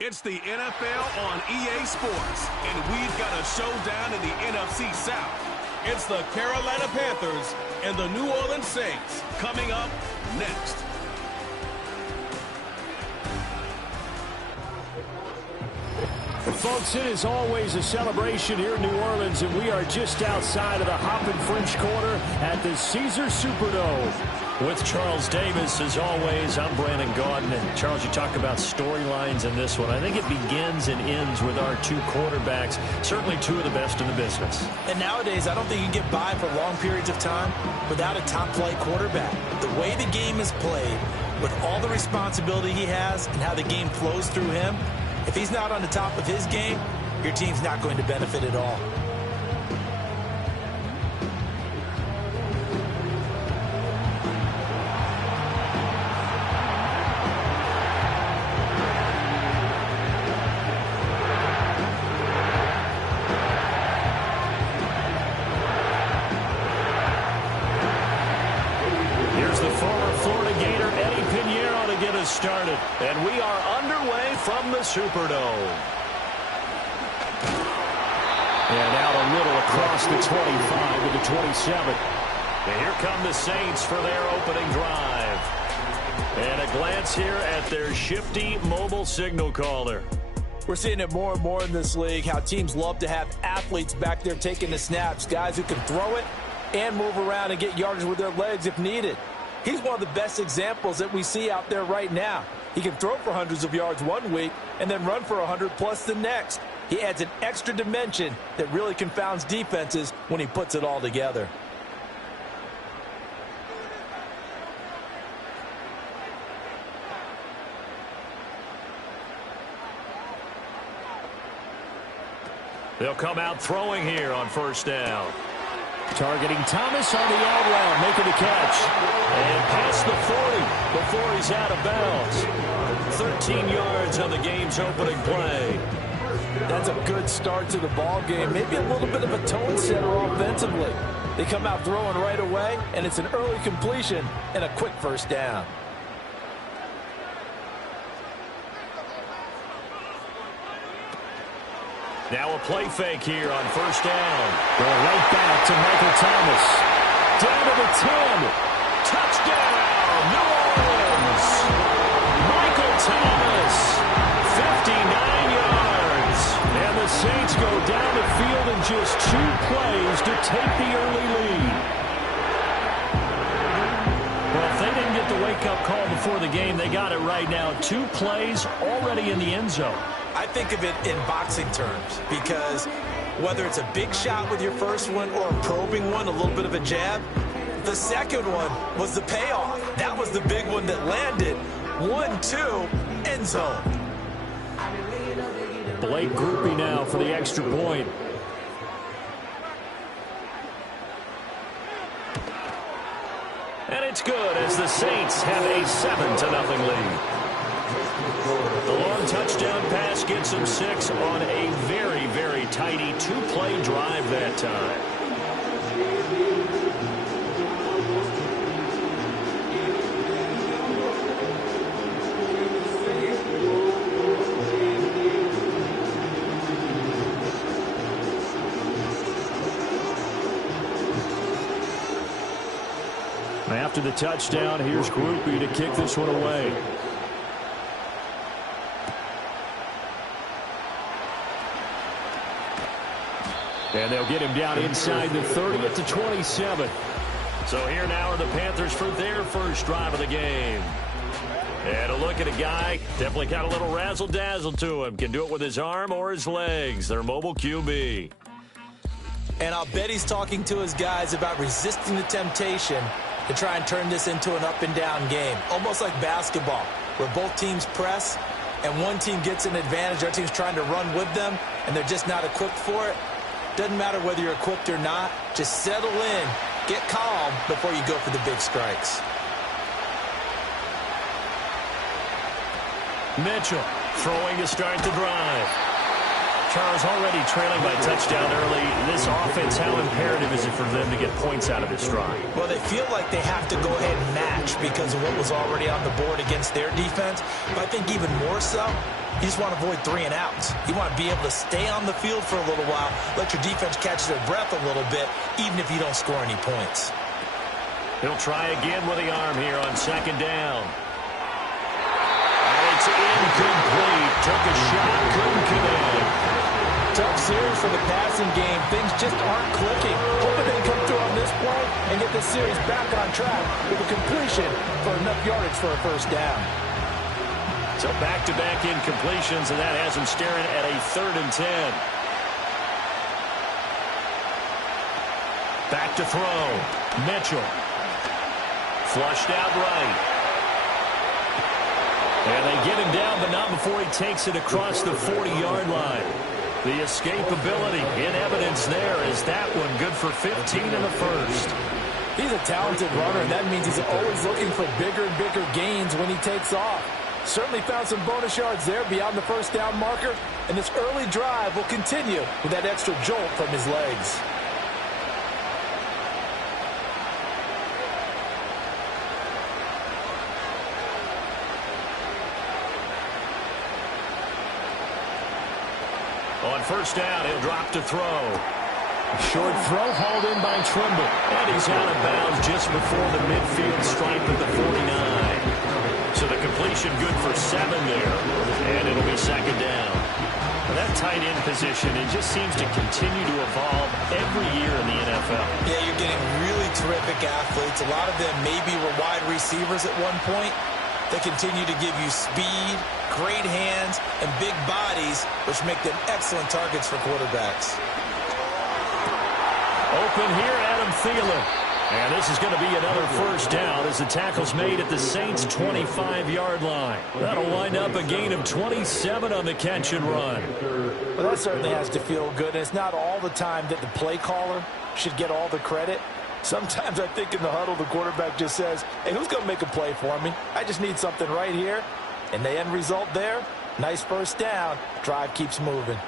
It's the NFL on EA Sports, and we've got a showdown in the NFC South. It's the Carolina Panthers and the New Orleans Saints coming up next. Folks, it is always a celebration here in New Orleans, and we are just outside of the Hoppin' French Quarter at the Caesars Superdome. With Charles Davis, as always, I'm Brandon Gaudin. And Charles, you talk about storylines in this one. I think it begins and ends with our two quarterbacks, certainly two of the best in the business. And nowadays, I don't think you can get by for long periods of time without a top-flight quarterback. The way the game is played, with all the responsibility he has and how the game flows through him, if he's not on the top of his game, your team's not going to benefit at all. Here's the former Florida Gator, Eddie Pinheiro, to get us started. And we are underway from the Superdome. And out a little across the 25 to the 27. And here come the Saints for their opening drive. And a glance here at their shifty mobile signal caller. We're seeing it more and more in this league, how teams love to have athletes back there taking the snaps, guys who can throw it and move around and get yardage with their legs if needed. He's one of the best examples that we see out there right now. He can throw for hundreds of yards one week and then run for 100+ the next. He adds an extra dimension that really confounds defenses when he puts it all together. They'll come out throwing here on first down. Targeting Thomas on the out route, making the catch. And past the 40 before he's out of bounds. 13 yards on the game's opening play. That's a good start to the ball game. Maybe a little bit of a tone setter offensively. They come out throwing right away, and it's an early completion and a quick first down. Now a play fake here on first down. Going right back to Michael Thomas. Down to the 10. Touchdown, New Orleans. Michael Thomas, 59 yards. And the Saints go down the field in just 2 plays to take the early lead. Well, if they didn't get the wake-up call before the game, they got it right now. 2 plays already in the end zone. I think of it in boxing terms because whether it's a big shot with your first one or a probing one, a little bit of a jab, the second one was the payoff. That was the big one that landed. 1-2, end zone. Blake Groupie now for the extra point. And it's good as the Saints have a 7-0 lead. The long touchdown pass gets him 6 on a very, very tidy 2-play drive that time. After the touchdown, here's Groupie to kick this one away. And they'll get him down inside the 30 at the 27. So here now are the Panthers for their first drive of the game. And a look at a guy, definitely got a little razzle-dazzle to him. Can do it with his arm or his legs. Their mobile QB. And I'll bet he's talking to his guys about resisting the temptation to try and turn this into an up-and-down game. Almost like basketball, where both teams press, and one team gets an advantage, the other team's trying to run with them, and they're just not equipped for it. Doesn't matter whether you're equipped or not. Just settle in, get calm before you go for the big strikes. Mitchell throwing to start the drive. Charles, already trailing by touchdown early. This offense, how imperative is it for them to get points out of this drive? Well, they feel like they have to go ahead and match because of what was already on the board against their defense. But I think even more so, you just want to avoid 3 and outs. You want to be able to stay on the field for a little while, let your defense catch their breath a little bit, even if you don't score any points. He'll try again with the arm here on second down. And it's incomplete. Took a shot, couldn't connect. Tough series for the passing game. Things just aren't clicking. Hoping they can come through on this play and get this series back on track with a completion for enough yardage for a first down. So back-to-back incompletions, and that has him staring at a 3rd and 10. Back to throw. Mitchell. Flushed out right. And they get him down, but not before he takes it across the 40-yard line. The escapability in evidence there is that one good for 15 in the first. He's a talented runner, and that means he's always looking for bigger and bigger gains when he takes off. Certainly found some bonus yards there beyond the first down marker, and this early drive will continue with that extra jolt from his legs. On first down, he'll drop to throw. Short throw hauled in by Trimble. And he's out of bounds just before the midfield stripe at the 49. So the completion good for 7 there. And it'll be second down. That tight end position, it just seems to continue to evolve every year in the NFL. Yeah, you're getting really terrific athletes. A lot of them maybe were wide receivers at one point. They continue to give you speed, great hands, and big bodies, which make them excellent targets for quarterbacks. Open here, Adam Thielen. And this is going to be another first down as the tackle's made at the Saints' 25-yard line. That'll wind up a gain of 27 on the catch and run. Well, that certainly has to feel good. And it's not all the time that the play caller should get all the credit. Sometimes I think in the huddle, the quarterback just says, hey, who's going to make a play for me? I just need something right here. And the end result there, nice first down. Drive keeps moving.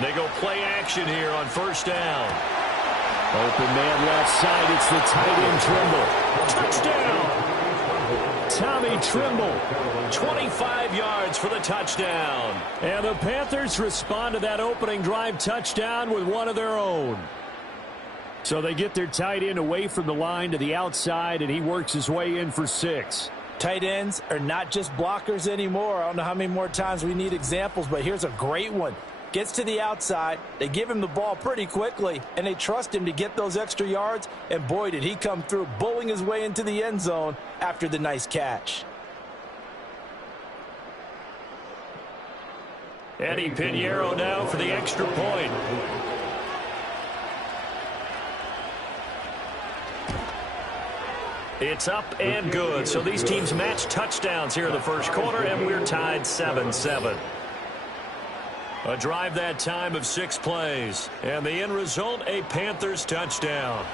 They go play action here on first down. Open man left side. It's the tight end Trimble. Touchdown! Tommy Trimble, 25 yards for the touchdown. And the Panthers respond to that opening drive touchdown with one of their own. So they get their tight end away from the line to the outside, and he works his way in for 6. Tight ends are not just blockers anymore. I don't know how many more times we need examples, but here's a great one. Gets to the outside, they give him the ball pretty quickly, and they trust him to get those extra yards, and boy, did he come through, bowling his way into the end zone after the nice catch. Eddie Pinheiro now for the extra point. It's up and good. So these teams match touchdowns here in the first quarter, and we're tied 7-7. A drive that time of 6 plays. And the end result, a Panthers touchdown.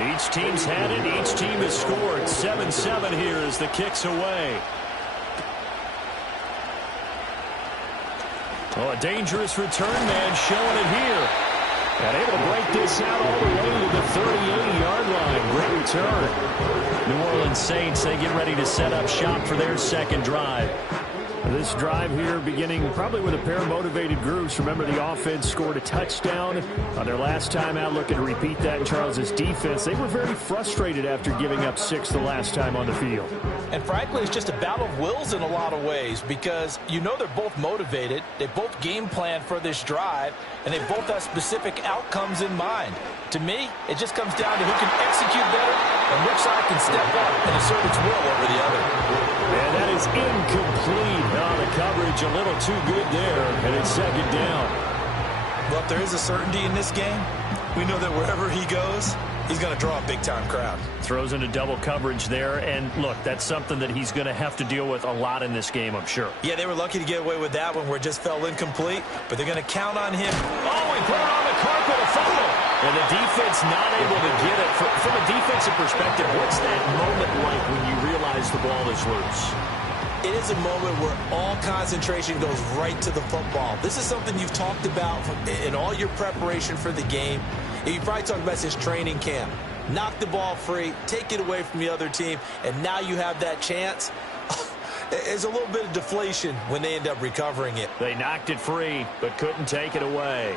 Each team's had it. Each team has scored. 7-7 here as the kick's away. Oh, a dangerous return man showing it here. And able to break this out all the way to the 38-yard line. Great return. New Orleans Saints, they get ready to set up shop for their second drive. This drive here beginning probably with a pair of motivated groups. Remember, the offense scored a touchdown on their last time out. Looking to repeat that in Charles's defense. They were very frustrated after giving up 6 the last time on the field. And frankly, it's just a battle of wills in a lot of ways because you know they're both motivated. They both game plan for this drive, and they both have specific outcomes in mind. To me, it just comes down to who can execute better and which side can step up and assert its will over the other. And that is incomplete. No, the coverage a little too good there, and it's second down. Well, Well, if there is a certainty in this game, we know that wherever he goes, he's going to draw a big-time crowd. Throws into double coverage there, and look, that's something that he's going to have to deal with a lot in this game, I'm sure. Yeah, they were lucky to get away with that one where it just fell incomplete, but they're going to count on him. Oh, he put it on the carpet, a fumble. And the defense not able to get it. From a defensive perspective, what's that moment like when you realize the ball is loose? It is a moment where all concentration goes right to the football. This is something you've talked about in all your preparation for the game. You probably talked about since training camp. Knock the ball free, take it away from the other team, and now you have that chance. There's a little bit of deflation when they end up recovering it. They knocked it free, but couldn't take it away.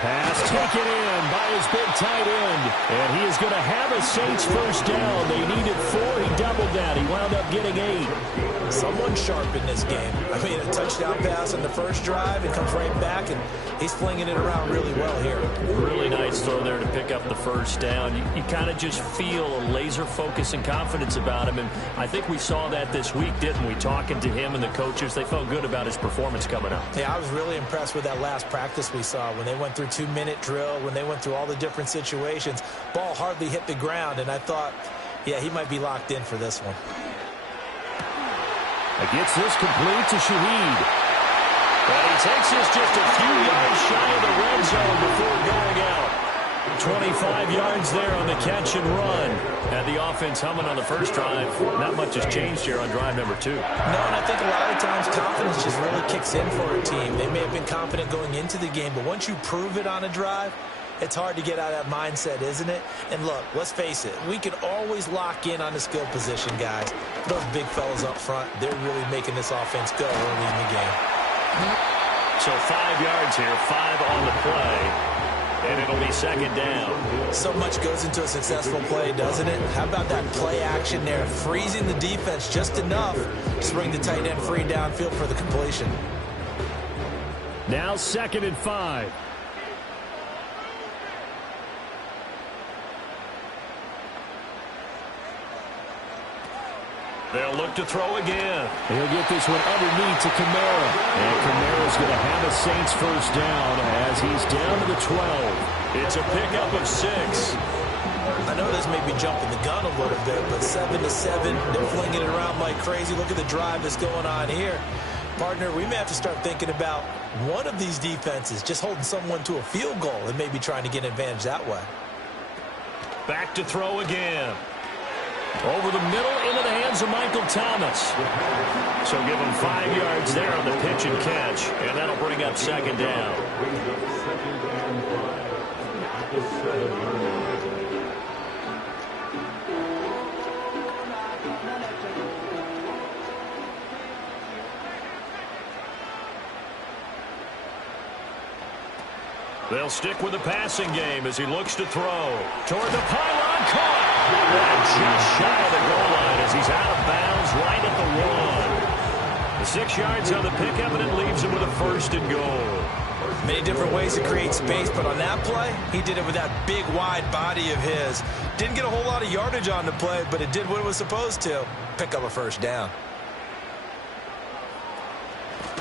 Pass taken in by his big tight end. And he is going to have a Saints first down. They needed 4. He doubled that. He wound up getting 8. Someone sharp in this game. I mean, a touchdown pass on the first drive. It comes right back, and he's flinging it around really well here. Really nice throw there to pick up the first down. You kind of just feel a laser focus and confidence about him. And I think we saw that this week, didn't we? Talking to him and the coaches, they felt good about his performance coming up. Yeah, I was really impressed with that last practice we saw when they went through 2-minute drill, when they went through all the different situations. Ball hardly hit the ground, and I thought, yeah, he might be locked in for this one. Gets this complete to Shaheed. But he takes this just a few yards shy of the red zone before going out. 25 yards there on the catch and run. Had the offense humming on the first drive. Not much has changed here on drive number 2. No, and I think a lot of times confidence just really kicks in for a team. They may have been confident going into the game, but once you prove it on a drive, it's hard to get out of that mindset, isn't it? And look, let's face it, we can always lock in on the skill position, guys. Those big fellas up front, they're really making this offense go early in the game. So 5 yards here, 5 on the play. And it'll be second down. So much goes into a successful play, doesn't it? How about that play action there? Freezing the defense just enough to bring the tight end free downfield for the completion. Now 2nd and 5. They'll look to throw again. He'll get this one underneath to Kamara. And Kamara's going to have a Saints first down as he's down to the 12. It's a pickup of 6. I know this may be jumping the gun a little bit, but 7-7, they're flinging it around like crazy. Look at the drive that's going on here. Partner, we may have to start thinking about one of these defenses just holding someone to a field goal and maybe trying to get an advantage that way. Back to throw again. Over the middle into the hands of Michael Thomas. So give him 5 yards there on the pitch and catch, and that'll bring up second down. They'll stick with the passing game as he looks to throw. Toward the pylon, caught. And just shy of the goal line as he's out of bounds right at the 1. The 6 yards on the pickup, and it leaves him with a 1st and goal. Many different ways to create space, but on that play, he did it with that big, wide body of his. Didn't get a whole lot of yardage on the play, but it did what it was supposed to. Pick up a first down.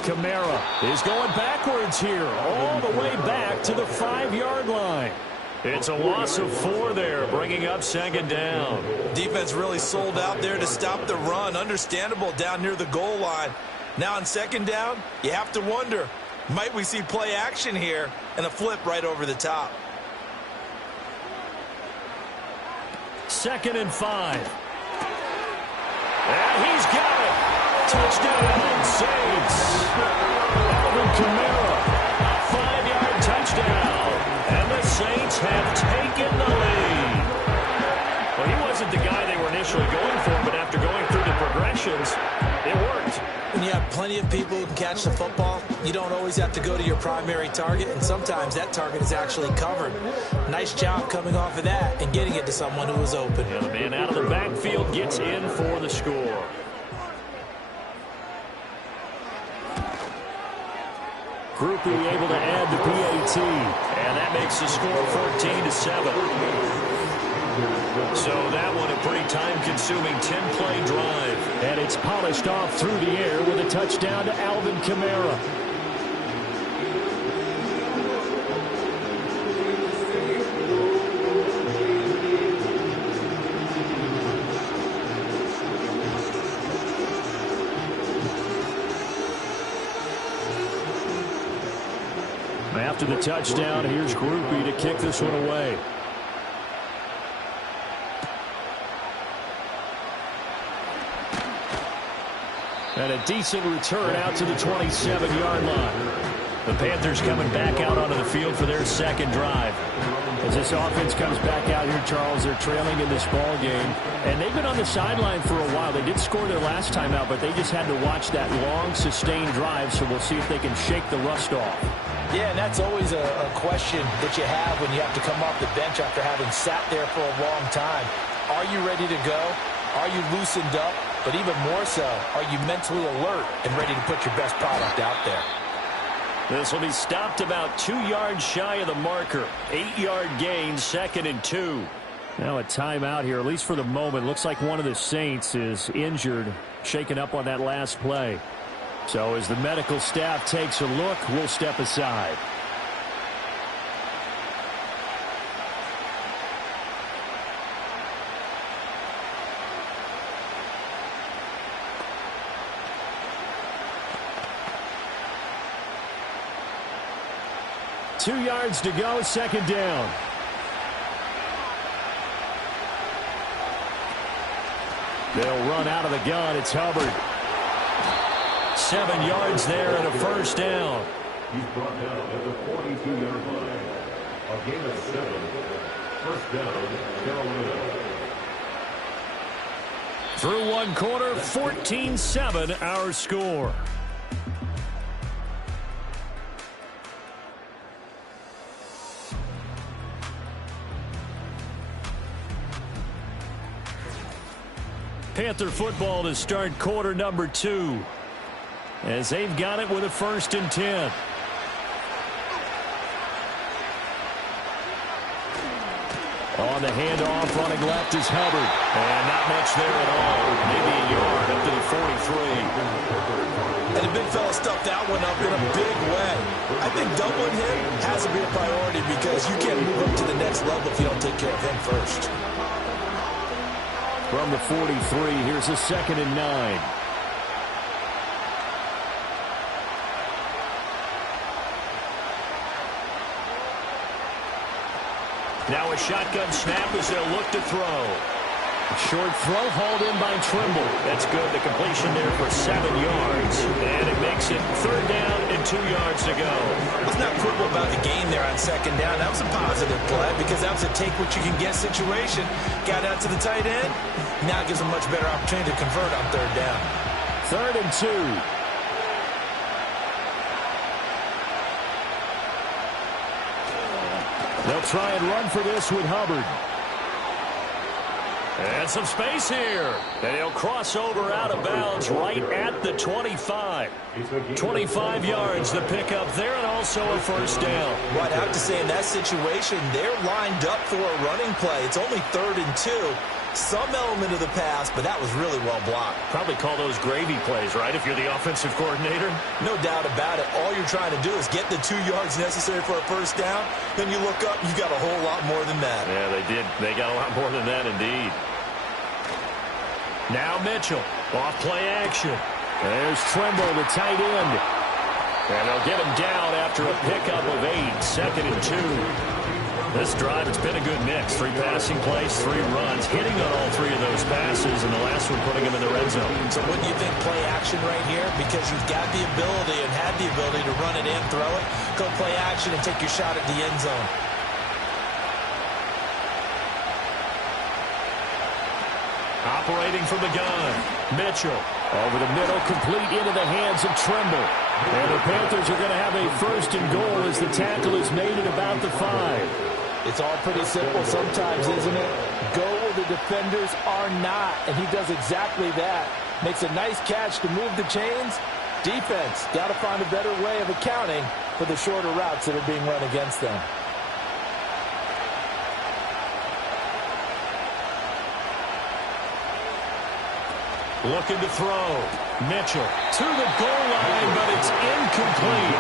Kamara is going backwards here, all the way back to the 5-yard line. It's a loss of 4 there, bringing up second down. Defense really sold out there to stop the run. Understandable down near the goal line. Now on second down, you have to wonder, might we see play action here and a flip right over the top? 2nd and 5. And he's got it. Touchdown, Saints. Alvin Kamara, a 5-yard touchdown. And the Saints have taken the lead. Well, he wasn't the guy they were initially going for, but after going through the progressions, it worked. When you have plenty of people who can catch the football, you don't always have to go to your primary target, and sometimes that target is actually covered. Nice job coming off of that and getting it to someone who was open. Yeah, the man out of the backfield gets in for the score. Group will be able to add the PAT, and that makes the score 14-7. So that one a pretty time-consuming 10-play drive. And it's polished off through the air with a touchdown to Alvin Kamara. After the touchdown, here's Groupie to kick this one away. And a decent return out to the 27-yard line. The Panthers coming back out onto the field for their second drive. As this offense comes back out here, Charles, they're trailing in this ball game. And they've been on the sideline for a while. They did score their last time out, but they just had to watch that long, sustained drive, so we'll see if they can shake the rust off. Yeah, and that's always a question that you have when you have to come off the bench after having sat there for a long time. Are you ready to go? Are you loosened up? But even more so, are you mentally alert and ready to put your best product out there? This will be stopped about 2 yards shy of the marker. 8-yard gain, 2nd and 2. Now a timeout here, at least for the moment. Looks like one of the Saints is injured, shaken up on that last play. So as the medical staff takes a look, we'll step aside. Two yards to go, 2nd down. They'll run out of the gun. It's Hubbard. 7 yards there and a 1st down. He's brought down at the 42-yard line. A gain of 7. 1st down, Carolina. Through one quarter, 14-7 our score. Panther football to start quarter number 2. As they've got it with a 1st and 10. On the handoff, running left is Hubbard. And not much there at all. Maybe a yard up to the 43. And the big fella stuffed that one up in a big way. I think doubling him has to be a priority because you can't move up to the next level if you don't take care of him first. From the 43, here's a 2nd and 9. Now a shotgun snap as they'll look to throw. Short throw hauled in by Trimble. That's good. The completion there for 7 yards. And it makes it 3rd down and 2 yards to go. Let's not quibble about the gain there on 2nd down. That was a positive play because that was a take-what-you-can-get situation. Got out to the tight end. Now it gives a much better opportunity to convert on 3rd down. 3rd and 2. They'll try and run for this with Hubbard. And some space here. And he'll cross over out of bounds right at the 25. 25 yards the pickup there and also a 1st down. Well, I'd have to say in that situation, they're lined up for a running play. It's only 3rd and 2. Some element of the pass, but that was really well blocked. Probably call those gravy plays, right, if you're the offensive coordinator? No doubt about it. All you're trying to do is get the 2 yards necessary for a 1st down. Then you look up, you got a whole lot more than that. Yeah, they did. They got a lot more than that, indeed. Now Mitchell, off play action. There's Trimble, the tight end. And they'll get him down after a pickup of 8, 2nd and 2. This drive, it's been a good mix. 3 passing plays, 3 runs, hitting on all 3 of those passes, and the last one putting him in the red zone. So wouldn't you think play action right here? Because you've got the ability and had the ability to run it in, throw it, go play action, and take your shot at the end zone. Operating from the gun, Mitchell. Over the middle, complete into the hands of Trimble. And the Panthers are going to have a 1st and goal as the tackle is made at about the 5. It's all pretty simple sometimes, isn't it? Go where the defenders are not, and he does exactly that. Makes a nice catch to move the chains. Defense, got to find a better way of accounting for the shorter routes that are being run against them. Looking to throw. Mitchell to the goal line, but it's incomplete.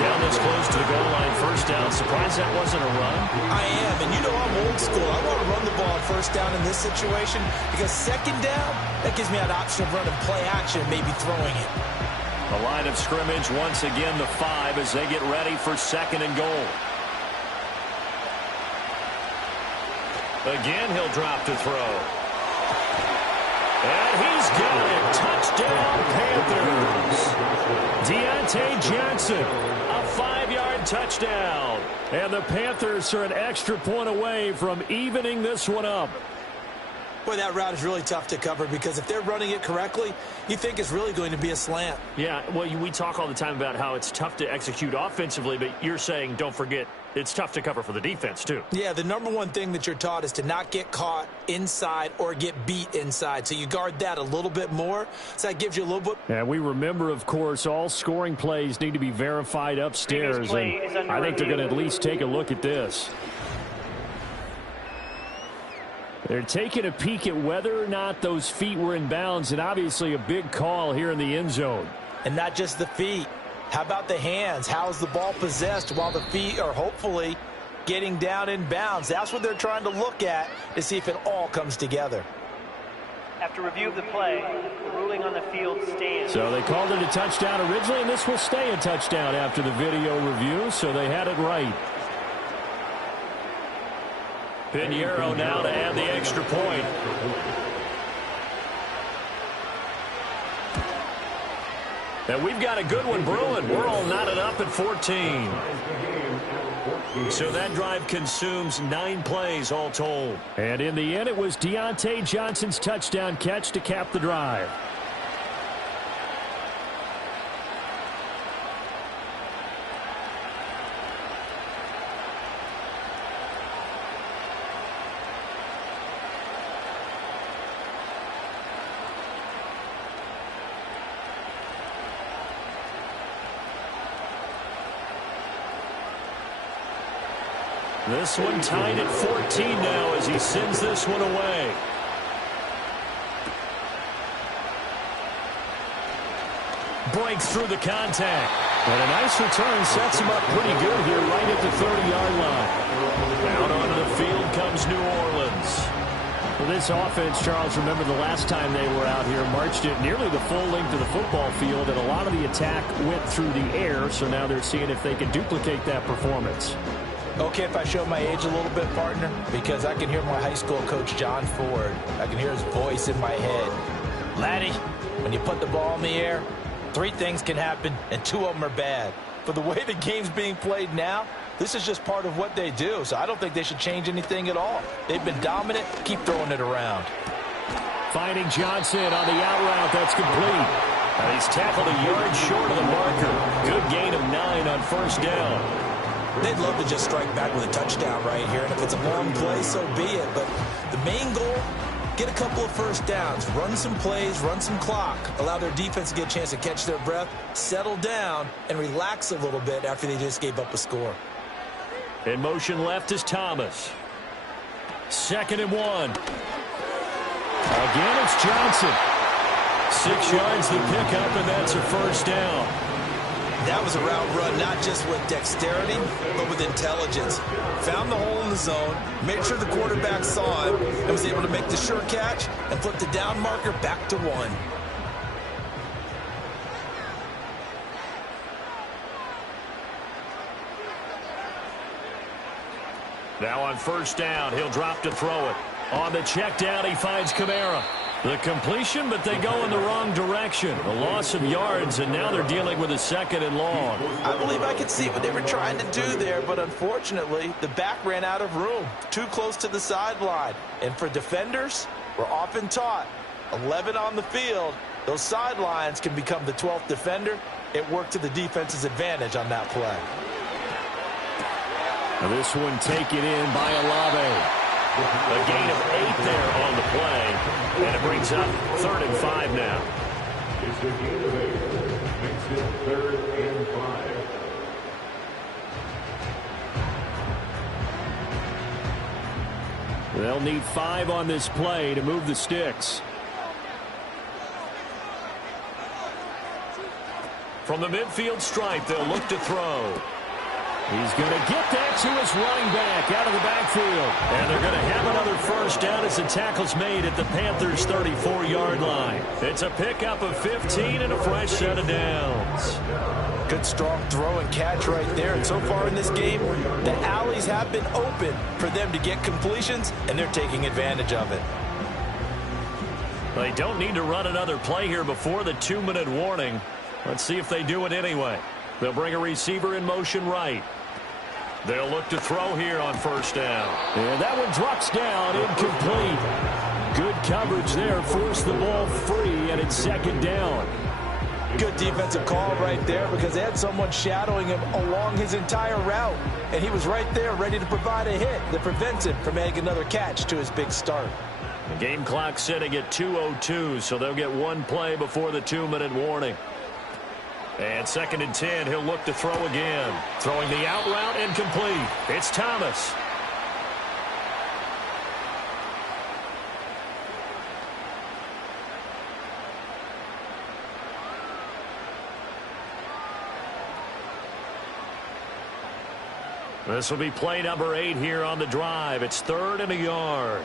Down this close to the goal line, 1st down. Surprised that wasn't a run? I am, and you know I'm old school. I want to run the ball on 1st down in this situation because 2nd down, that gives me an option of running play action and maybe throwing it. The line of scrimmage once again the 5 as they get ready for 2nd and goal. Again, he'll drop to throw. And he's got it. Touchdown, Panthers. Deontay Johnson, a 5-yard touchdown. And the Panthers are an extra point away from evening this one up. Boy, that route is really tough to cover because if they're running it correctly, you think it's really going to be a slant. Yeah, well, we talk all the time about how it's tough to execute offensively, but you're saying, don't forget, it's tough to cover for the defense, too. Yeah, the number one thing that you're taught is to not get caught inside or get beat inside. So you guard that a little bit more. So that gives you a little bit. And we remember, of course, all scoring plays need to be verified upstairs. And I think they're going to at least take a look at this. They're taking a peek at whether or not those feet were in bounds, and obviously a big call here in the end zone. And not just the feet. How about the hands? How's the ball possessed while the feet are hopefully getting down in bounds? That's what they're trying to look at to see if it all comes together. After review of the play, the ruling on the field stands. So they called it a touchdown originally, and this will stay a touchdown after the video review, so they had it right. Pinheiro now to add the extra point. And we've got a good one brewing. We're all knotted up at 14. So that drive consumes 9 plays all told. And in the end, it was Deontay Johnson's touchdown catch to cap the drive. This one tied at 14 now as he sends this one away. Breaks through the contact. And a nice return sets him up pretty good here right at the 30-yard line. Out onto the field comes New Orleans. Well, this offense, Charles, remember the last time they were out here, marched it nearly the full length of the football field, and a lot of the attack went through the air, so now they're seeing if they can duplicate that performance. Okay, if I show my age a little bit, partner, because I can hear my high school coach, John Ford. I can hear his voice in my head. Laddie, when you put the ball in the air, 3 things can happen, and 2 of them are bad. But the way the game's being played now, this is just part of what they do, so I don't think they should change anything at all. They've been dominant. Keep throwing it around. Finding Johnson on the out route. That's complete. And he's tackled a yard short of the marker. Good gain of 9 on first down. They'd love to just strike back with a touchdown right here, and if it's a long play, so be it. But the main goal, get a couple of first downs, run some plays, run some clock, allow their defense to get a chance to catch their breath, settle down, and relax a little bit after they just gave up a score. In motion left is Thomas. 2nd and 1. Again, it's Johnson. 6 yards the pickup, and that's a first down. That was a route run not just with dexterity, but with intelligence. Found the hole in the zone, made sure the quarterback saw it, and was able to make the sure catch and flip the down marker back to 1. Now on first down, he'll drop to throw it. On the check down, he finds Kamara. The completion, but they go in the wrong direction. A loss of yards, and now they're dealing with a 2nd and long. I believe I could see what they were trying to do there, but unfortunately, the back ran out of room. Too close to the sideline. And for defenders, we're often taught, 11 on the field, those sidelines can become the 12th defender. It worked to the defense's advantage on that play. Now this one taken in by Olave. A gain of 8 there on the play, and it brings up 3rd and 5 now. It's a gain of 8. Makes it 3rd and 5. They'll need 5 on this play to move the sticks. From the midfield stripe, they'll look to throw. He's going to get that to his running back out of the backfield. And they're going to have another first down as the tackle's made at the Panthers' 34-yard line. It's a pickup of 15 and a fresh set of downs. Good strong throw and catch right there. And so far in this game, the alleys have been open for them to get completions, and they're taking advantage of it. They don't need to run another play here before the 2-minute warning. Let's see if they do it anyway. They'll bring a receiver in motion right. They'll look to throw here on first down. And that one drops down, incomplete. Good coverage there, forced the ball free, and it's second down. Good defensive call right there because they had someone shadowing him along his entire route. And he was right there ready to provide a hit that prevents him from making another catch to his big start. The game clock sitting at 2:02, so they'll get one play before the 2-minute warning. And 2nd and 10, he'll look to throw again. Throwing the out route incomplete. It's Thomas. This will be play number 8 here on the drive. It's 3rd and a yard.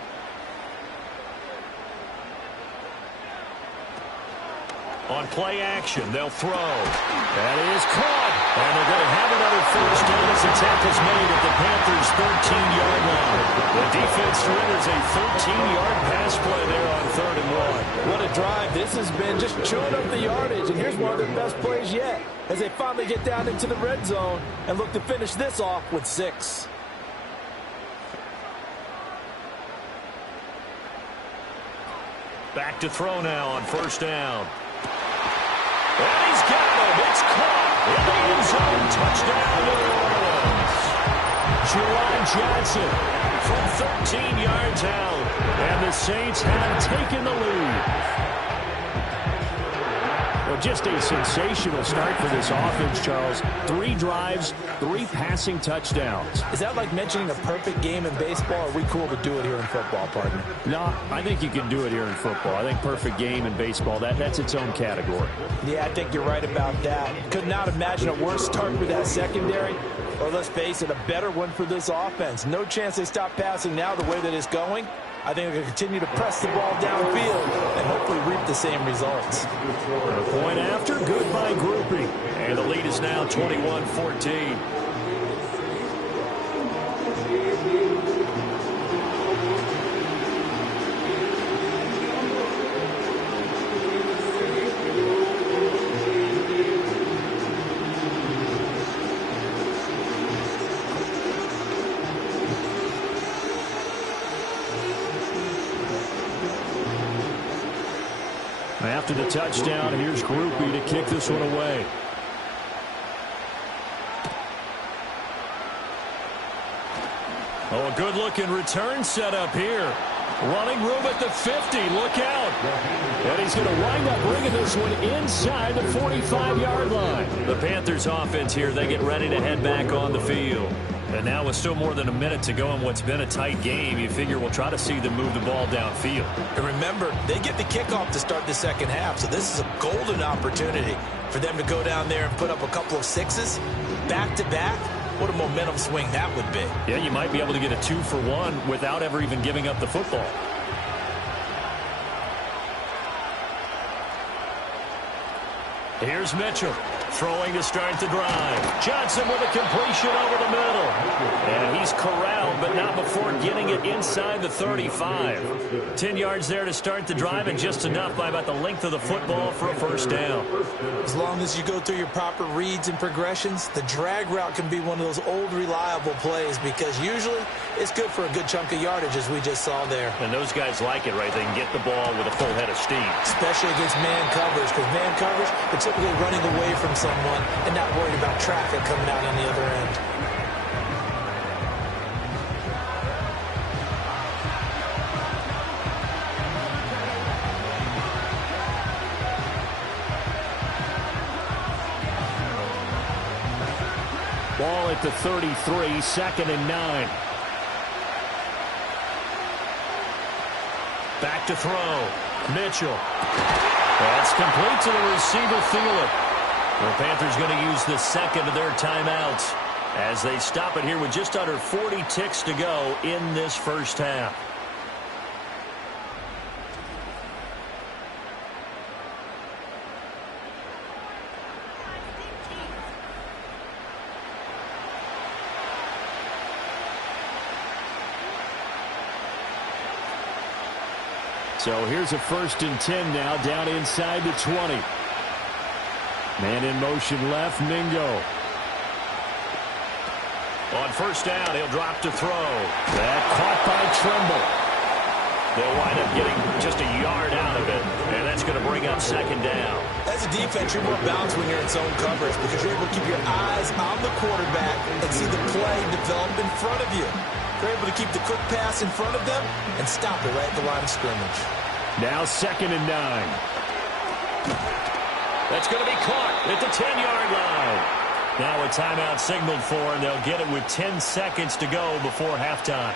On play action, they'll throw. That is caught. And they're going to have another first down as the tackle's made at the Panthers' 13-yard line. The defense surrenders a 13-yard pass play there on 3rd and 1. What a drive. This has been just chewing up the yardage. And here's one of their best plays yet as they finally get down into the red zone and look to finish this off with 6. Back to throw now on first down. And he's got him. It's caught in the end zone. Touchdown, New Orleans. Juwan Johnson from 13 yards out. And the Saints have taken the lead. Well, just a sensational start for this offense, Charles. 3 drives, 3 passing touchdowns. Is that like mentioning a perfect game in baseball? Or are we cool to do it here in football, partner? No, I think you can do it here in football. I think perfect game in baseball, that's its own category. Yeah, I think you're right about that. Could not imagine a worse start for that secondary. Or let's face it, a better one for this offense. No chance they stop passing now the way that it's going. I think they're going to continue to press the ball downfield and hopefully reap the same results. A point after, good by grouping. And the lead is now 21-14. After the touchdown, here's Groupie to kick this one away. Oh, a good-looking return set up here. Running room at the 50. Look out. And he's going to wind up bringing this one inside the 45-yard line. The Panthers offense here, they get ready to head back on the field. And now with still more than a minute to go in what's been a tight game, you figure we'll try to see them move the ball downfield. And remember, they get the kickoff to start the second half, so this is a golden opportunity for them to go down there and put up a couple of 6s back-to-back. What a momentum swing that would be. Yeah, you might be able to get a 2-for-1 without ever even giving up the football. Here's Mitchell throwing to start the drive. Johnson with a completion over the middle. And he's corralled, but not before getting it inside the 35. 10 yards there to start the drive, and just enough by about the length of the football for a first down. As long as you go through your proper reads and progressions, the drag route can be one of those old reliable plays because usually it's good for a good chunk of yardage, as we just saw there. And those guys like it, right? They can get the ball with a full head of steam. Especially against man coverage, because man coverage, they're typically running away from someone and not worried about traffic coming out on the other end. Ball at the 33, 2nd and 9. Back to throw. Mitchell. That's complete to the receiver, Thielen. The Panthers going to use the second of their timeouts. as they stop it here with just under 40 ticks to go in this first half. So here's a 1st and 10 now, down inside the 20. Man in motion left, Mingo. On 1st down, he'll drop to throw. That caught by Trimble. They'll wind up getting just a yard out of it, and that's going to bring up 2nd down. As a defense, you're more balanced when you're in zone coverage because you're able to keep your eyes on the quarterback and see the play develop in front of you. They're able to keep the quick pass in front of them and stop it right at the line of scrimmage. Now 2nd and 9. That's going to be caught at the 10-yard line. Now a timeout signaled for, and they'll get it with 10 seconds to go before halftime.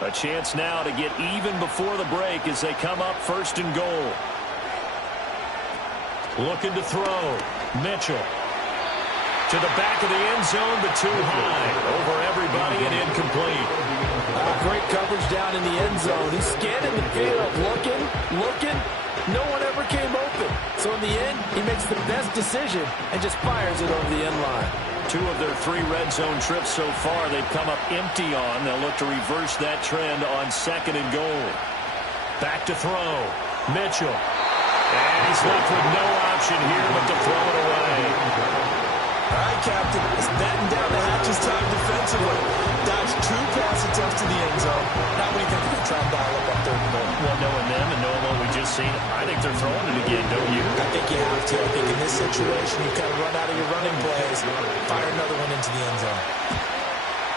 A chance now to get even before the break as they come up 1st and goal. Looking to throw. Mitchell. To the back of the end zone, but too high. Over everybody and incomplete. Great coverage down in the end zone. He's scanning the field, looking. No one ever came open. So in the end, he makes the best decision and just fires it over the end line. 2 of their 3 red zone trips so far they've come up empty on. They'll look to reverse that trend on 2nd and goal. Back to throw. Mitchell. And he's left with no option here but to throw it away. All right, Captain. It's batten down the hatches time defensively. Dodge 2 pass attempts to the end zone. Now what do you think they're going to try and dial up on 3rd and goal? Well, knowing them and knowing what we just seen, I think they're throwing it again, don't you? I think you have to. I think in this situation, you kind of run out of your running plays, fire another one into the end zone.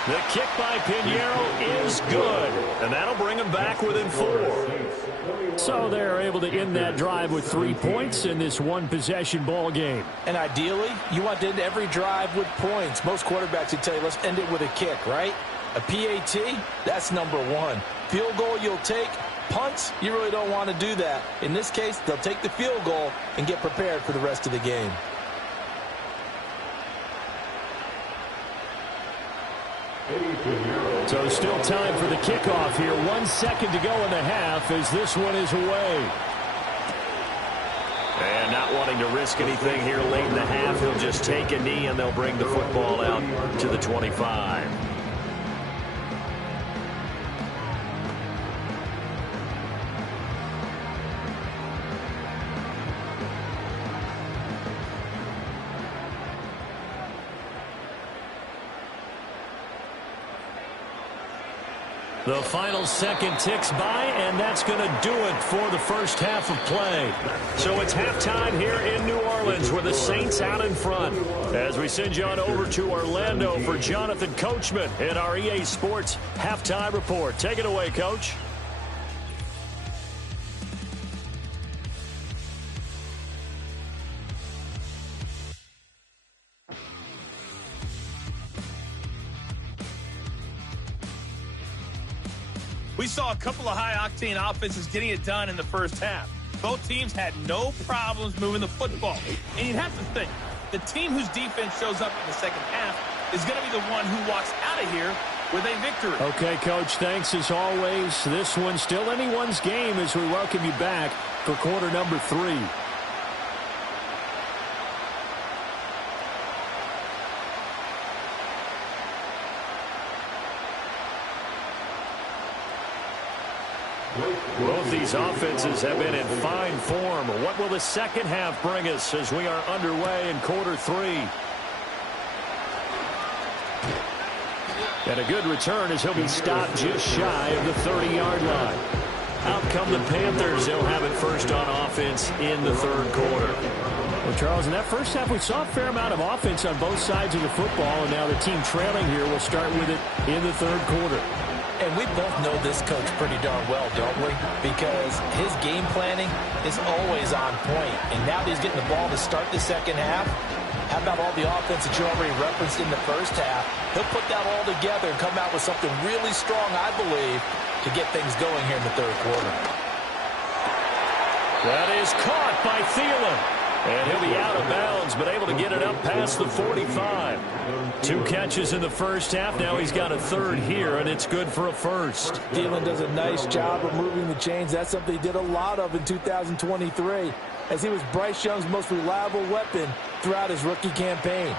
The kick by Pinheiro is good, and that'll bring them back within 4. So they're able to end that drive with 3 points in this one-possession ball game. And ideally, you want to end every drive with points. Most quarterbacks would tell you, let's end it with a kick, right? A PAT, that's number 1. Field goal you'll take. Punts, you really don't want to do that. In this case, they'll take the field goal and get prepared for the rest of the game. So still time for the kickoff here. 1 second to go in the half as this one is away. And not wanting to risk anything here late in the half, he'll just take a knee and they'll bring the football out to the 25. The final second ticks by, and that's going to do it for the first half of play. So it's halftime here in New Orleans with the Saints out in front. As we send you on over to Orlando for Jonathan Coachman in our EA Sports Halftime Report. Take it away, Coach. We saw a couple of high-octane offenses getting it done in the first half. Both teams had no problems moving the football. And you'd have to think, the team whose defense shows up in the second half is going to be the one who walks out of here with a victory. Okay, Coach, thanks as always. This one's still anyone's game as we welcome you back for quarter number 3. Both these offenses have been in fine form. What will the second half bring us as we are underway in quarter 3? And a good return as he'll be stopped just shy of the 30-yard line. Out come the Panthers. They'll have it first on offense in the third quarter. Well, Charles, in that first half, we saw a fair amount of offense on both sides of the football, and now the team trailing here will start with it in the third quarter. And we both know this coach pretty darn well, don't we? Because his game planning is always on point. And now that he's getting the ball to start the second half, How about all the offense that you already referenced in the first half? He'll put that all together and come out with something really strong, I believe, to get things going here in the third quarter. That is caught by Thielen. And he'll be out of bounds, but able to get it up past the 45. 2 catches in the first half. Now he's got a third here, and it's good for a first. Thielen does a nice job of moving the chains. That's something he did a lot of in 2023, as he was Bryce Young's most reliable weapon throughout his rookie campaign.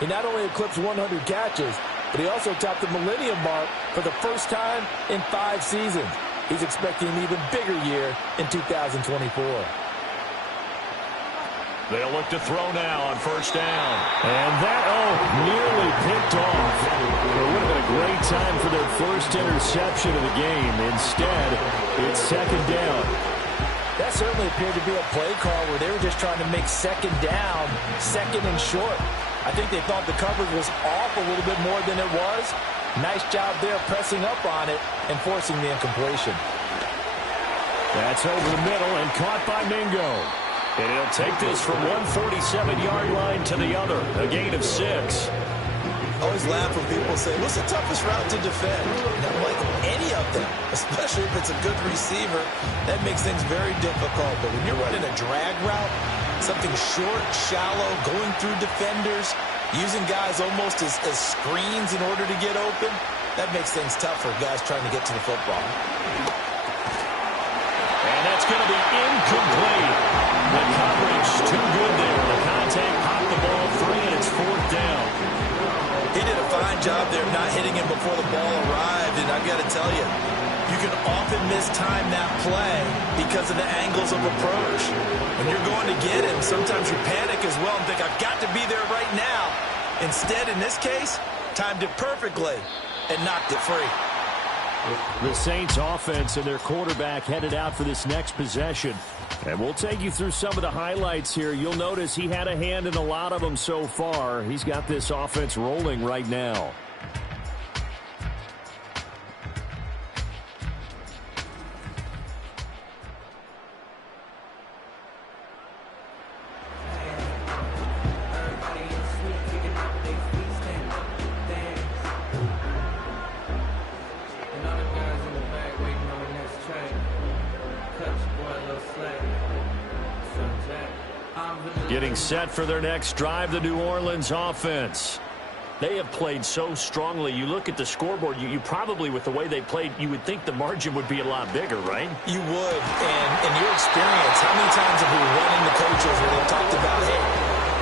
He not only eclipsed 100 catches, but he also topped the millennium mark for the first time in 5 seasons. He's expecting an even bigger year in 2024. They'll look to throw now on first down. And that, nearly picked off. It would have been a great time for their first interception of the game. Instead, it's second down. That certainly appeared to be a play call where they were just trying to make second down, second and short. I think they thought the coverage was off a little bit more than it was. Nice job there pressing up on it and forcing the incompletion. That's over the middle and caught by Mingo. And he'll take this from 147-yard line to the other, a gain of 6. I always laugh when people say, what's the toughest route to defend? And I'm like, any of them, especially if it's a good receiver, that makes things very difficult. But when you're running a drag route, something short, shallow, going through defenders, using guys almost as screens in order to get open, that makes things tough for guys trying to get to the football. And that's going to be incomplete. The coverage too good there. The contact popped the ball free, and it's 4th down. He did a fine job there not hitting him before the ball arrived, and I've got to tell you, you can often mistime that play because of the angles of approach. When you're going to get him, sometimes you panic as well and think, I've got to be there right now. Instead, in this case, timed it perfectly and knocked it free. The Saints offense and their quarterback headed out for this next possession. And we'll take you through some of the highlights here. You'll notice he had a hand in a lot of them so far. He's got this offense rolling right now. Getting set for their next drive, the New Orleans offense. They have played so strongly. You look at the scoreboard, you probably, with the way they played, you would think the margin would be a lot bigger, right? You would. And in your experience, how many times have we run into coaches where they've talked about, hey,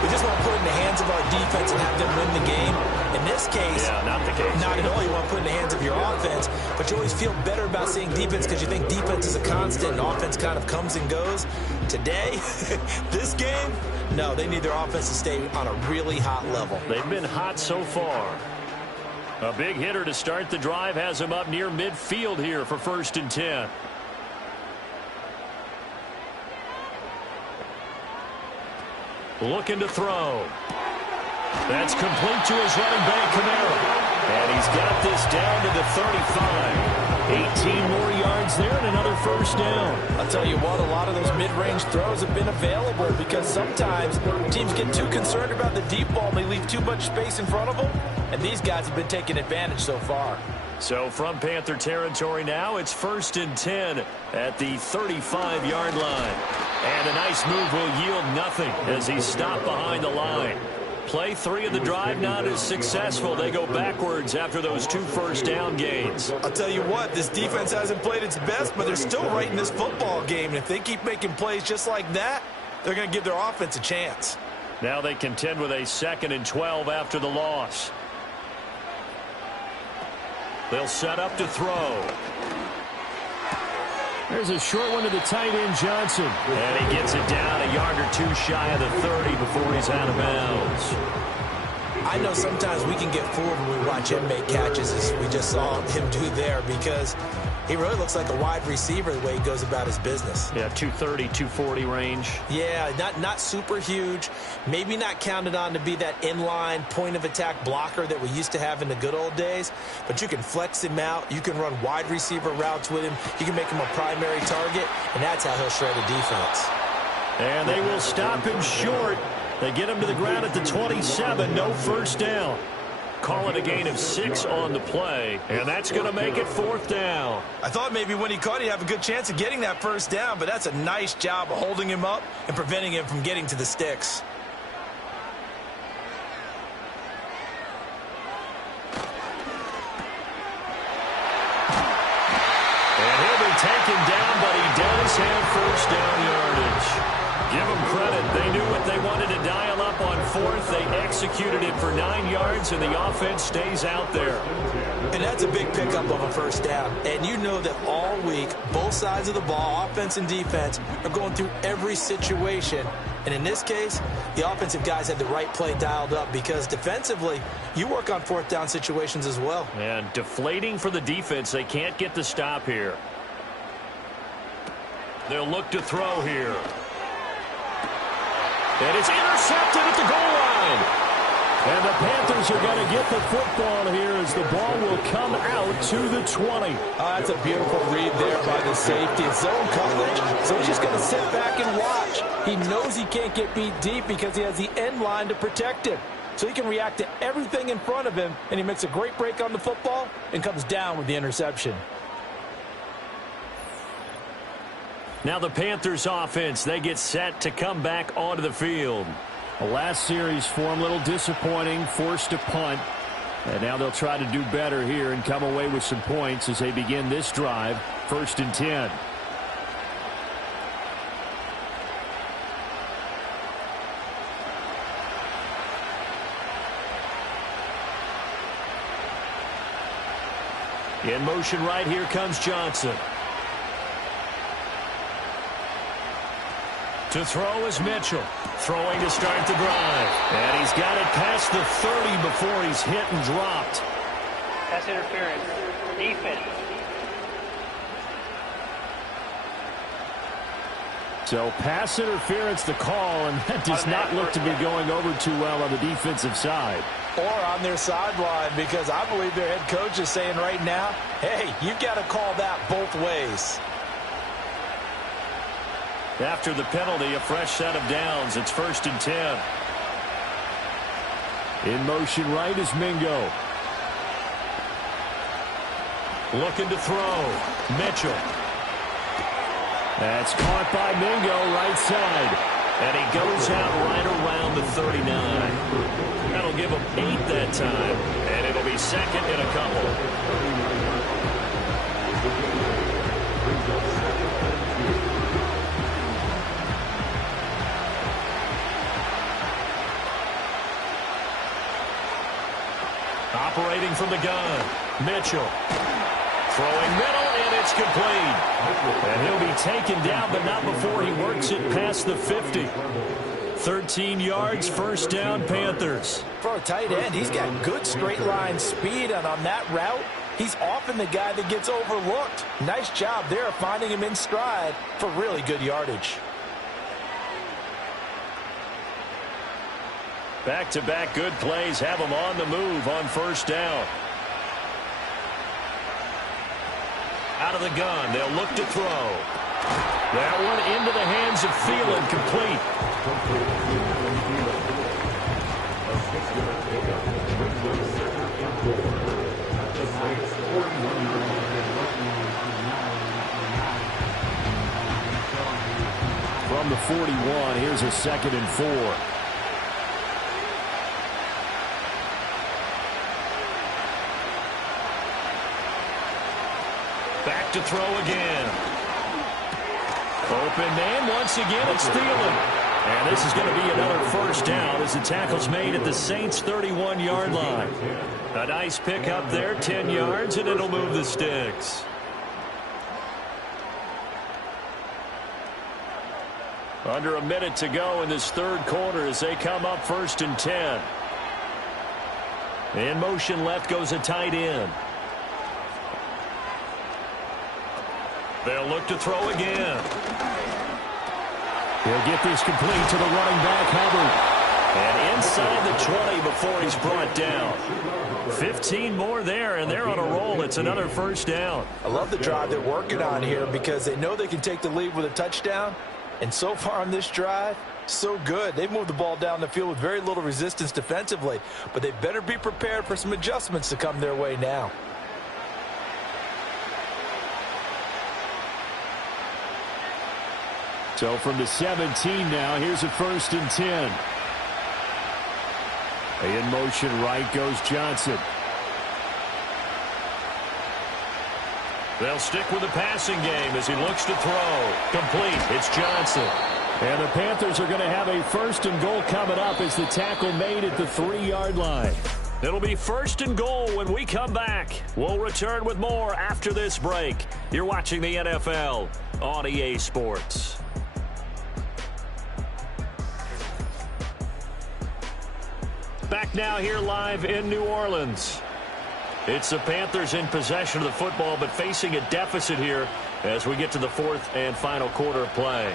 we just want to put it in the hands of our defense and have them win the game? In this case, not the case. Not at all. You want to put it in the hands of your offense, but you always feel better about seeing defense because you think defense is a constant and offense kind of comes and goes. Today, this game, no, they need their offense to stay on a really hot level. They've been hot so far. A big hitter to start the drive has him up near midfield here for 1st and 10. Looking to throw. That's complete to his running back, Kamara. And he's got this down to the 35. 18 more yards there and another 1st down. I'll tell you what, a lot of those mid-range throws have been available because sometimes teams get too concerned about the deep ball and they leave too much space in front of them. And these guys have been taking advantage so far. So from Panther territory now, it's 1st and 10 at the 35-yard line. And a nice move will yield nothing as he's stopped behind the line. Play 3 of the drive not as successful. They go backwards after those 2 first down gains. I'll tell you what, this defense hasn't played its best, but they're still right in this football game. And if they keep making plays just like that, they're going to give their offense a chance. Now they contend with a 2nd and 12 after the loss. They'll set up to throw. There's a short one to the tight end, Johnson. And he gets it down a yard or 2 shy of the 30 before he's out of bounds. I know sometimes we can get fooled when we watch him make catches, as we just saw him do there, because he really looks like a wide receiver the way he goes about his business. Yeah, 230, 240 range. Yeah, not super huge. Maybe not counted on to be that inline point-of-attack blocker that we used to have in the good old days. But you can flex him out. You can run wide receiver routes with him. You can make him a primary target, and that's how he'll shred a defense. And they will stop him short. They get him to the ground at the 27, no first down. Call it a gain of 6 on the play, and that's going to make it 4th down. I thought maybe when he caught, he'd have a good chance of getting that first down, but that's a nice job of holding him up and preventing him from getting to the sticks. And he'll be taken down, but he does have first down yardage. Give them credit. They knew what they wanted to dial up on 4th. They executed it for 9 yards, and the offense stays out there. And that's a big pickup of a first down. And you know that all week, both sides of the ball, offense and defense, are going through every situation. And in this case, the offensive guys had the right play dialed up because defensively, you work on 4th down situations as well. And deflating for the defense. They can't get the stop here. They'll look to throw here. And it's intercepted at the goal line. And the Panthers are going to get the football here as the ball will come out to the 20. That's a beautiful read there by the safety. It's zone coverage, so he's just going to sit back and watch. He knows he can't get beat deep because he has the end line to protect him. So he can react to everything in front of him, and he makes a great break on the football and comes down with the interception. Now the Panthers offense, they get set to come back onto the field. The last series for him, a little disappointing, forced to punt. And now they'll try to do better here and come away with some points as they begin this drive, 1st and 10. In motion right, here comes Johnson. To throw is Mitchell. Throwing to start the drive. And he's got it past the 30 before he's hit and dropped. Pass interference. Defense. So pass interference the call, and that does not look to be going over too well on the defensive side. Or on their sideline, because I believe their head coach is saying right now, hey, you've got to call that both ways. After the penalty, a fresh set of downs. It's 1st and 10. In motion right is Mingo. Looking to throw. Mitchell. That's caught by Mingo, right side. And he goes out right around the 39. That'll give him 8 that time. And it'll be 2nd and a couple. Operating from the gun, Mitchell. Throwing middle, and it's complete. And he'll be taken down, but not before he works it past the 50. 13 yards, 1st down, Panthers. For a tight end, he's got good straight line speed, and on that route, he's often the guy that gets overlooked. Nice job there finding him in stride for really good yardage. Back-to-back good plays have them on the move on 1st down. Out of the gun, they'll look to throw. That one into the hands of Thielen, complete. From the 41, here's a 2nd and 4. Back to throw again. Open man once again. It's Thielen. And this is going to be another 1st down as the tackle's made at the Saints' 31-yard line. A nice pick up there, 10 yards, and it'll move the sticks. Under a minute to go in this 3rd quarter as they come up 1st and 10. In motion left goes a tight end. They'll look to throw again. He'll get this complete to the running back, Hubbard. And inside the 20 before he's brought down. 15 more there, and they're on a roll. It's another 1st down. I love the drive they're working on here because they know they can take the lead with a touchdown, And so far on this drive, so good. They've moved the ball down the field with very little resistance defensively, but they better be prepared for some adjustments to come their way now. So from the 17 now, here's a 1st and 10. In motion right goes Johnson. They'll stick with the passing game as he looks to throw. Complete. It's Johnson. And the Panthers are going to have a 1st and goal coming up as the tackle made at the 3-yard line. It'll be 1st and goal when we come back. We'll return with more after this break. You're watching the NFL on EA Sports. Back now here live in New Orleans. It's the Panthers in possession of the football, but facing a deficit here as we get to the 4th and final quarter of play.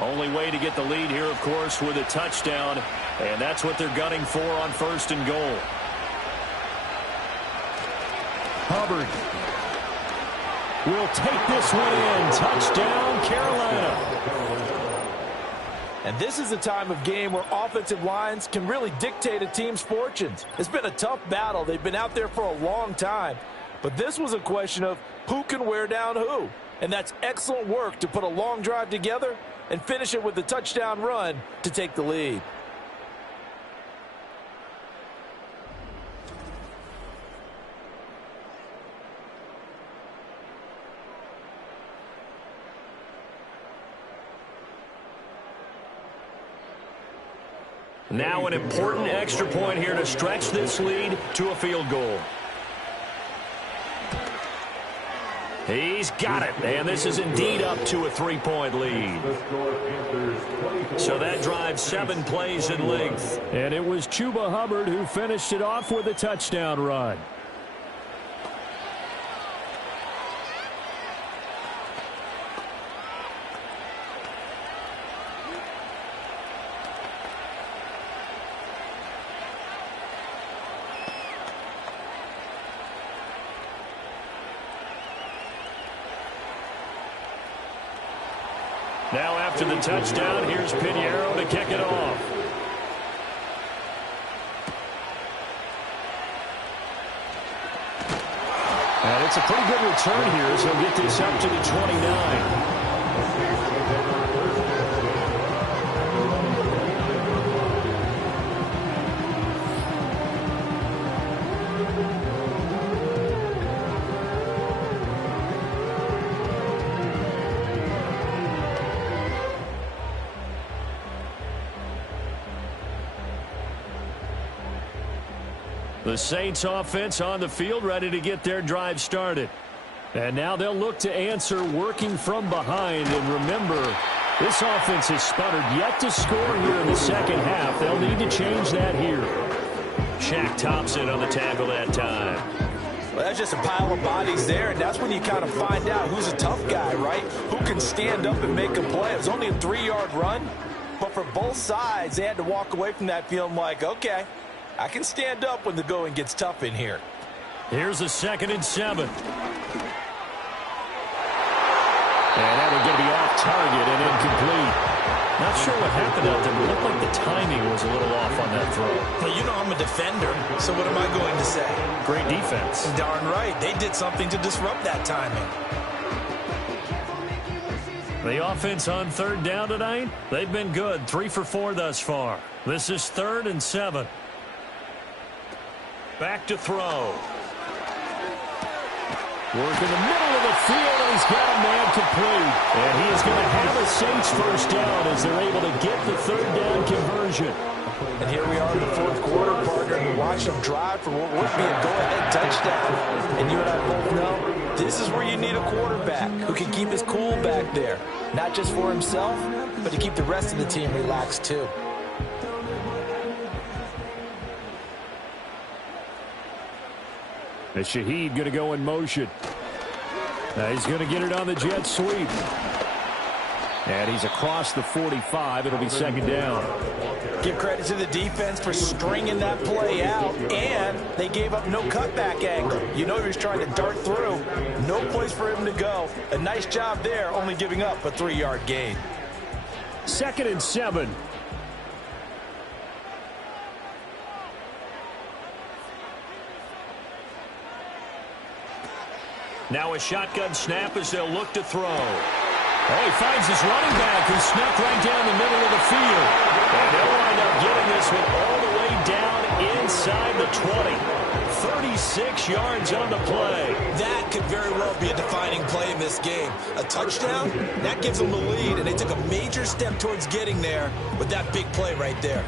Only way to get the lead here, of course, with a touchdown, and that's what they're gunning for on 1st and goal. Hubbard will take this one in. Touchdown, Carolina. And this is a time of game where offensive lines can really dictate a team's fortunes. It's been a tough battle. They've been out there for a long time. But this was a question of who can wear down who. And that's excellent work to put a long drive together and finish it with a touchdown run to take the lead. Now an important extra point here to stretch this lead to a field goal. He's got it, and this is indeed up to a 3-point lead. So that drives 7 plays in length. And it was Chuba Hubbard who finished it off with a touchdown run. Now after the touchdown, here's Pinheiro to kick it off. And it's a pretty good return here as he'll get this up to the 29. The Saints offense on the field, ready to get their drive started. And now they'll look to answer working from behind. And remember, this offense has sputtered yet to score here in the second half. They'll need to change that here. Shaq Thompson on the tackle that time. Well, that's just a pile of bodies there, and that's when you kind of find out who's a tough guy, right? Who can stand up and make a play. It was only a 3-yard run, but for both sides, they had to walk away from that feeling like, okay, I can stand up when the going gets tough in here. Here's a 2nd and 7. And that would get to be off target and incomplete. Not sure what happened out there, but it looked like the timing was a little off on that throw. Well, you know I'm a defender, so what am I going to say? Great defense. Darn right. They did something to disrupt that timing. The offense on 3rd down tonight, they've been good. 3 for 4 thus far. This is 3rd and 7. Back to throw. Work in the middle of the field, and he's got a man complete. And he is going to have a Saints 1st down as they're able to get the 3rd down conversion. And here we are in the 4th quarter, partner, and watch them drive for what would be a go-ahead touchdown. And you and I both know this is where you need a quarterback who can keep his cool back there. Not just for himself, but to keep the rest of the team relaxed too. And Shaheed going to go in motion. Now he's going to get it on the jet sweep. And he's across the 45. It'll be second down. Give credit to the defense for stringing that play out, and they gave up no cutback angle. You know he was trying to dart through. No place for him to go. A nice job there, only giving up a 3-yard gain. 2nd and 7. Now a shotgun snap as they'll look to throw. Oh, he finds his running back who snuck right down the middle of the field. And they'll wind up getting this one all the way down inside the 20. 36 yards on the play. That could very well be a defining play in this game. A touchdown, that gives them the lead, and they took a major step towards getting there with that big play right there.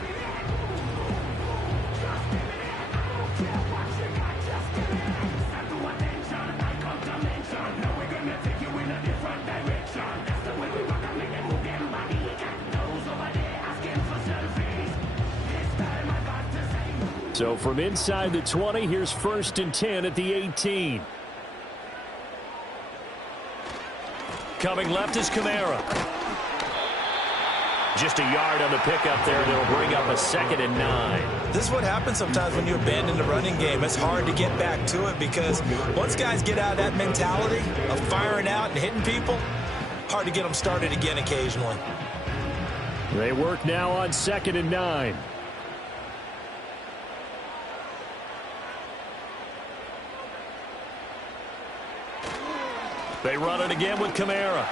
So from inside the 20, here's 1st and 10 at the 18. Coming left is Kamara. Just a yard on the pickup there. That'll bring up a 2nd and 9. This is what happens sometimes when you abandon the running game. It's hard to get back to it because once guys get out of that mentality of firing out and hitting people, hard to get them started again occasionally. They work now on 2nd and 9. They run it again with Kamara.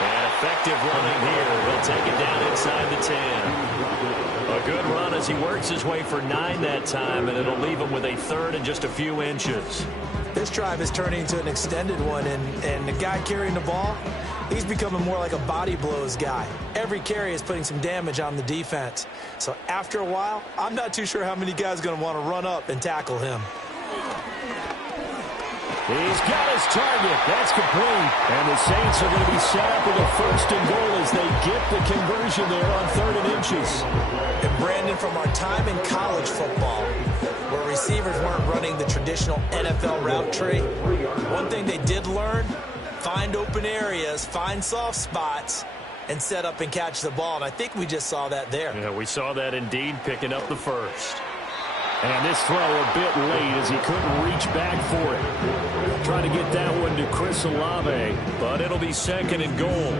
And effective running here. They'll take it down inside the 10. A good run as he works his way for 9 that time, and it'll leave him with a 3rd and just a few inches. This drive is turning into an extended one, and the guy carrying the ball, he's becoming more like a body blows guy. Every carry is putting some damage on the defense. So after a while, I'm not too sure how many guys are going to want to run up and tackle him. He's got his target. That's complete. And the Saints are going to be set up with a 1st and goal as they get the conversion there on 3rd and inches. And Brandon, from our time in college football, where receivers weren't running the traditional NFL route tree, one thing they did learn, find open areas, find soft spots, and set up and catch the ball. And I think we just saw that there. Yeah, we saw that indeed, picking up the 1st. And this throw a bit late as he couldn't reach back for it. Trying to get that one to Chris Olave, but it'll be 2nd and goal.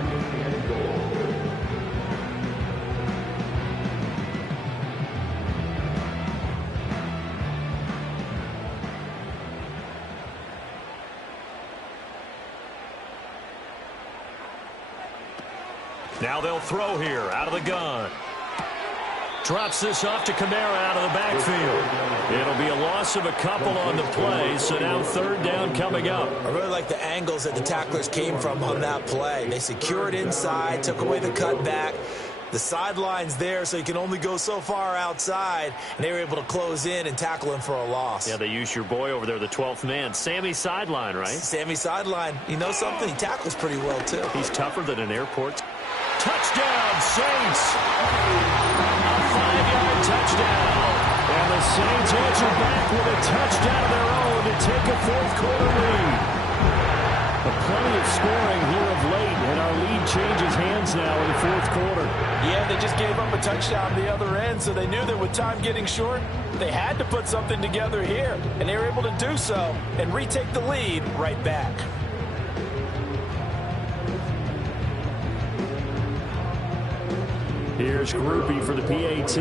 Now they'll throw here out of the gun. Drops this off to Kamara out of the backfield. It'll be a loss of a couple on the play, so now 3rd down coming up. I really like the angles that the tacklers came from on that play. They secured inside, took away the cutback. The sideline's there, so you can only go so far outside, and they were able to close in and tackle him for a loss. Yeah, they used your boy over there, the 12th man. Sammy Sideline, right? Sammy Sideline. You know something? He tackles pretty well, too. He's tougher than an airport. Touchdown, Saints! A 5-yard touchdown. And the Saints answer back with a touchdown of their own to take a 4th-quarter lead. Plenty of scoring here of late, and our lead changes hands now in the 4th quarter. Yeah, they just gave up a touchdown the other end, so they knew that with time getting short, they had to put something together here, and they were able to do so and retake the lead right back. Here's Groupie for the PAT.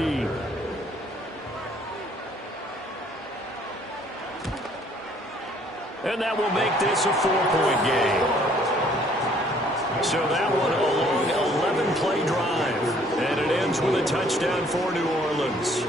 And that will make this a 4-point game. So that one a long 11-play drive. And it ends with a touchdown for New Orleans.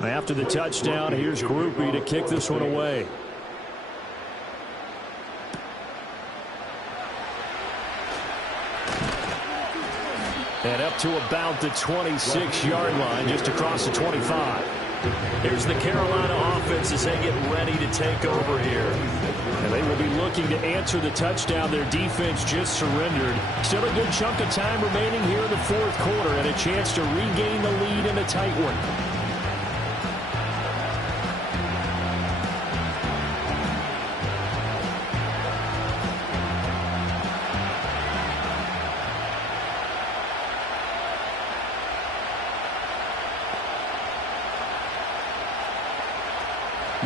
After the touchdown, here's Groupie to kick this one away. And And up to about the 26-yard line, just across the 25. Here's the Carolina offense as they get ready to take over here. And they will be looking to answer the touchdown their defense just surrendered. Still a good chunk of time remaining here in the fourth quarter and a chance to regain the lead in a tight one.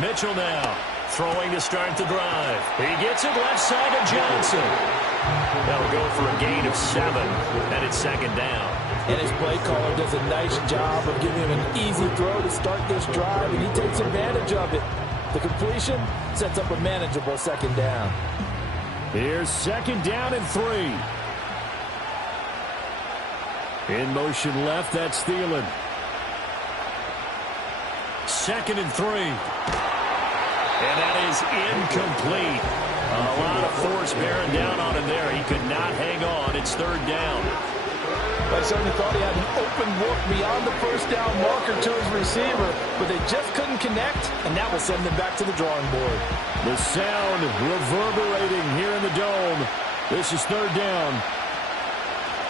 Mitchell now throwing to start the drive. He gets it left side to Johnson. That'll go for a gain of 7, and it's second down. And his play caller does a nice job of giving him an easy throw to start this drive, and he takes advantage of it. The completion sets up a manageable second down. Here's second down and 3. In motion left, that's Thielen. Second and 3. And that is incomplete. A lot of force bearing down on him there. He could not hang on. It's third down. I certainly thought he had an open look beyond the first down marker to his receiver, but they just couldn't connect, and that will send them back to the drawing board. The sound reverberating here in the dome. This is third down.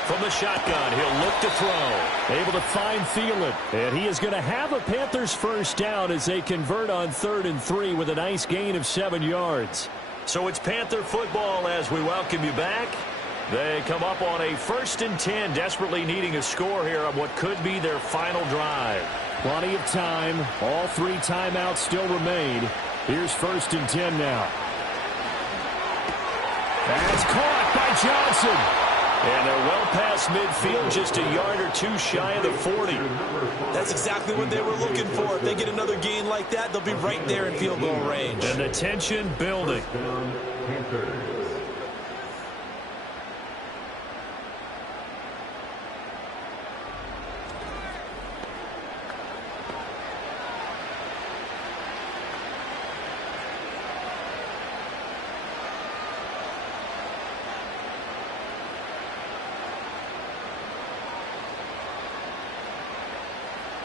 From the shotgun, he'll look to throw. Able to find Thielen. And he is going to have a Panthers first down as they convert on 3rd and 3 with a nice gain of 7 yards. So it's Panther football as we welcome you back. They come up on a 1st and 10, desperately needing a score here on what could be their final drive. Plenty of time. All 3 timeouts still remain. Here's 1st and 10 now. That's caught by Johnson. And they're well past midfield, just a yard or 2 shy of the 40. That's exactly what they were looking for. If they get another gain like that, they'll be right there in field goal range. And the tension building.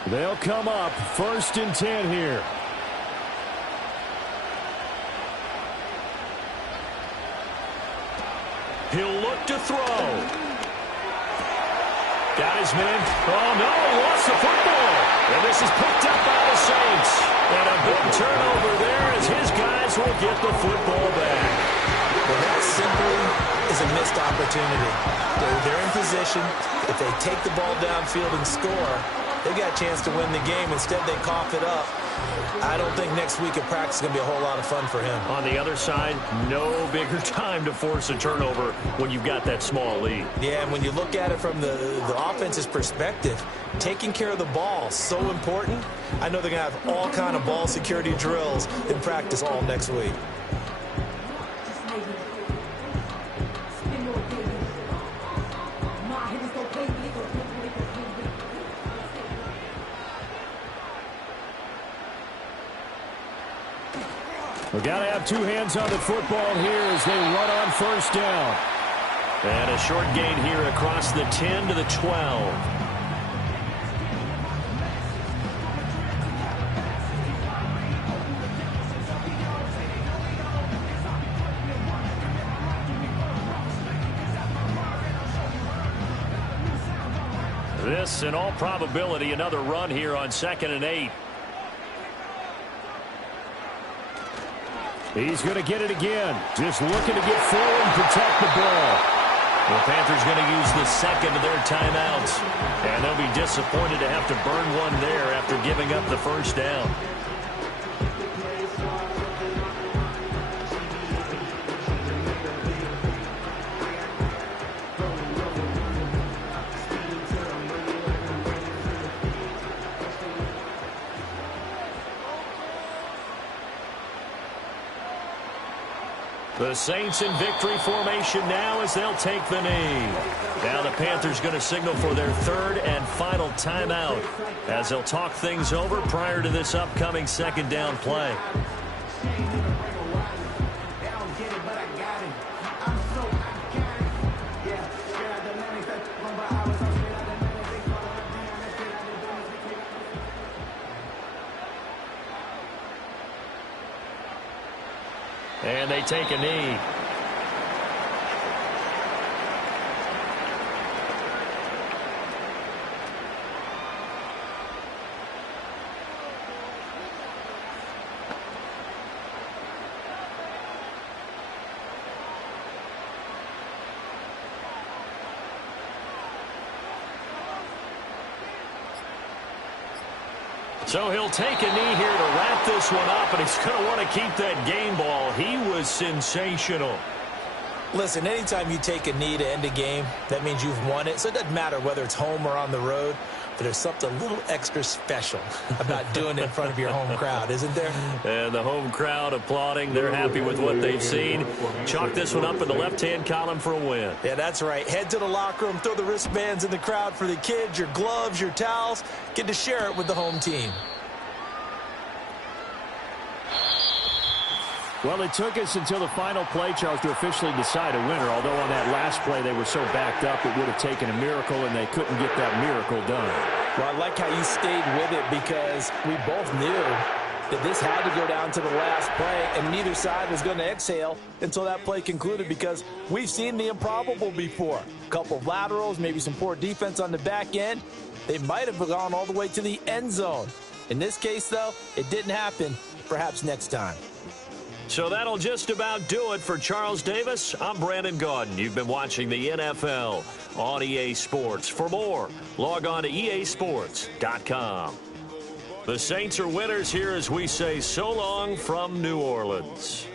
They'll come up 1st and 10 here. He'll look to throw. Got his man. Oh, no, he lost the football. And this is picked up by the Saints. And a big turnover there as his guys will get the football back. Well, that simply is a missed opportunity. They're in position. If they take the ball downfield and score, they got a chance to win the game. Instead, they cough it up. I don't think next week at practice is going to be a whole lot of fun for him. On the other side, no bigger time to force a turnover when you've got that small lead. Yeah, and when you look at it from the offense's perspective, taking care of the ball is so important. I know they're going to have all kind of ball security drills in practice all next week. We've got to have 2 hands on the football here as they run on 1st down. And a short gain here across the 10 to the 12. This, in all probability, another run here on 2nd and 8. He's going to get it again. Just looking to get forward and protect the ball. The Panthers going to use the second of their timeouts. And they'll be disappointed to have to burn one there after giving up the first down. The Saints in victory formation now as they'll take the knee. Now the Panthers going to signal for their 3rd and final timeout as they'll talk things over prior to this upcoming 2nd down play. And they take a knee. So he'll take a knee here to wrap this one up, and he's going to want to keep that game ball. He was sensational. Listen, anytime you take a knee to end a game, that means you've won it. So it doesn't matter whether it's home or on the road, but there's something a little extra special about doing it in front of your home crowd, isn't there? And the home crowd applauding. They're happy with what they've seen. Chalk this one up in the left-hand column for a win. Yeah, that's right. Head to the locker room, throw the wristbands in the crowd for the kids, your gloves, your towels. Get to share it with the home team. Well, it took us until the final play, Charles, to officially decide a winner. Although on that last play they were so backed up, it would have taken a miracle, and they couldn't get that miracle done. Well, I like how you stayed with it because we both knew that this had to go down to the last play, and neither side was going to exhale until that play concluded because we've seen the improbable before. A couple of laterals, maybe some poor defense on the back end. They might have gone all the way to the end zone. In this case, though, it didn't happen. Perhaps next time. So that'll just about do it for Charles Davis. I'm Brandon Gaudin. You've been watching the NFL on EA Sports. For more, log on to easports.com. The Saints are winners here as we say so long from New Orleans.